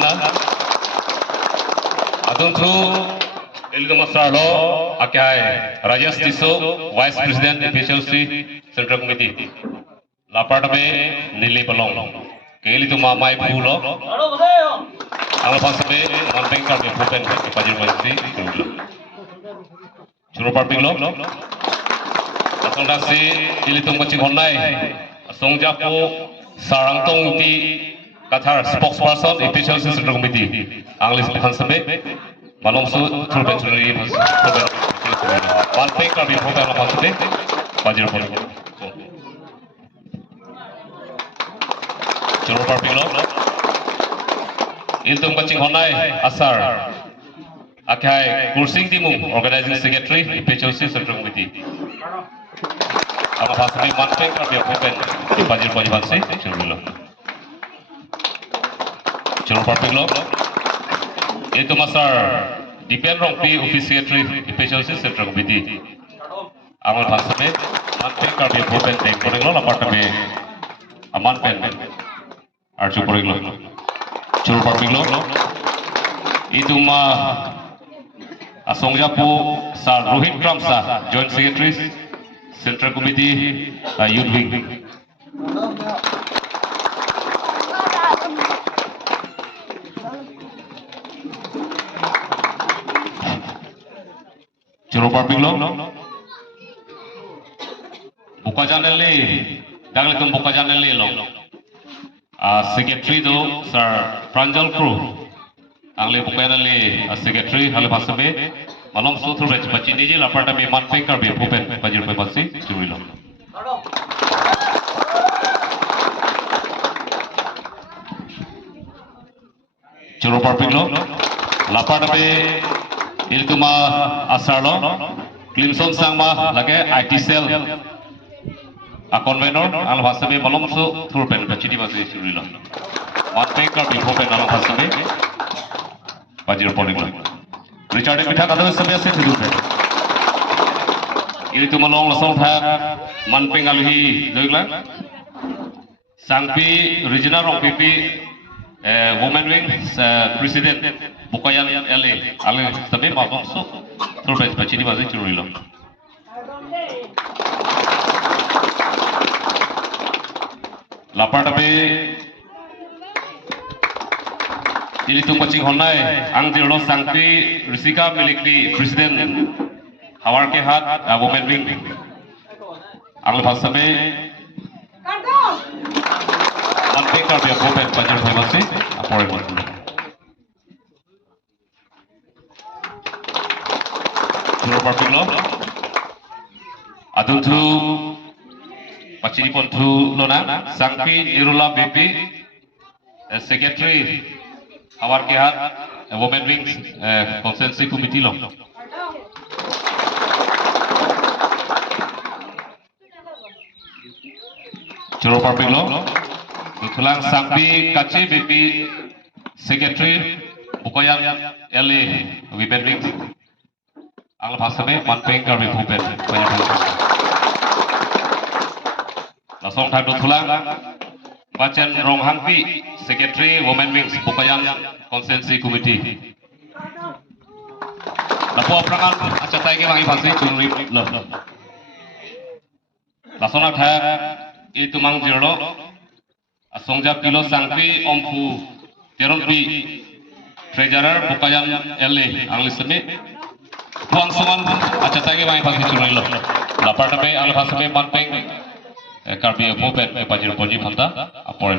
President Adun through Ildu Masarlo Akai Rajesh Tiso Vice President FHLC Central Committee Lapartame Nili Balong Keli tu Mamai Pulo Alapasabe Manpeng Kami Pupen Pajir Mansi Churu Parpilo Asondasi Ili tu Macing Honai Songjapo Sarangtong Ti Qatar spokesperson FHLC Central Committee Anglis Hansabe Malongsu through Benchuri Manpeng Kami Pupen Alapasabe Pajir Mansi Churu Parpilo Iltung Pacing Honai Asar Akai Kursing Timu Organizing Secretary FHLC Central Committee Ama Pasami Manpeng Kami Pupen Pajir Panjibansi Churu Parpilo Itu Masar Dipen Rongpi Office Secretary FHLC Central Committee Ama Pasami Manpeng Kami Pupen Temporing Apartame Aman Pen Arju Poriglo Churu Parpilo itu Asongjapo Sar Rohit Kramsa Joint Secretary Central Committee Youth Wing Churu Parpilo buka janelle dagle tum buka janelle lo Secretary do Sir Pranjal Kru Angli Pupenali Secretary Hale Pasabe Malom Sutru Rech Pachini Ji Laparta Be Manpeng Kar Be Pupen Pajir Pepasi Churilo Churu Parpilo Laparta Be Iltuma Asarlo Clemson Sangma Lage IT Cell A convenor, Al Hasabe Malomso, Thurpen, Pachidi was a Churilo. Manpeng Kar Be Pupen Al Hasabe Pajir Poriglo Richard Mitaka Sabia to do that. Iltumalong Lasong have Manpeng Alhi Douglas Sangpi Regional of PP Women Wing President Bukayan LA Ale Sabe Malomso Thurpen Pachidi was a Churilo Laparta Be Ilitu Paching Honai Angelo Sangpi Risika Milikli President Hawarke Hat Women Wing Anglo Pasabe Manpeng Kar Be Pupen Pajir Pepasi Apore Churu Parpilo Aduntu Pachini Pontu Lona Sangpi Irula BP Secretary Hawar Kehat Women Wings Consensus Committee Long Churu Parpilo Tulang Sangpi Kachi BP Secretary Bukoyan LA Women Wings Anglo Pasabe Manpeng Kar Be Pupen Lasong Thadu Tulang Bacan Rong Hangpi Secretary Women Wings Bukayan Consensus Committee Lapo Prangan Acatai ke Wangi Pasi Churri Lo Lasong Thak itu Mang Jirlo Asongja Kilo Sangpi Ompu Terompi Treasurer Bukayan LA Anglis Semi Puang Songan Acatai ke Wangi Pasi Churri Lo Laparta Be Al Hasabe Manpeng Kar Be Pupen Pajir Ponji Phanta Apore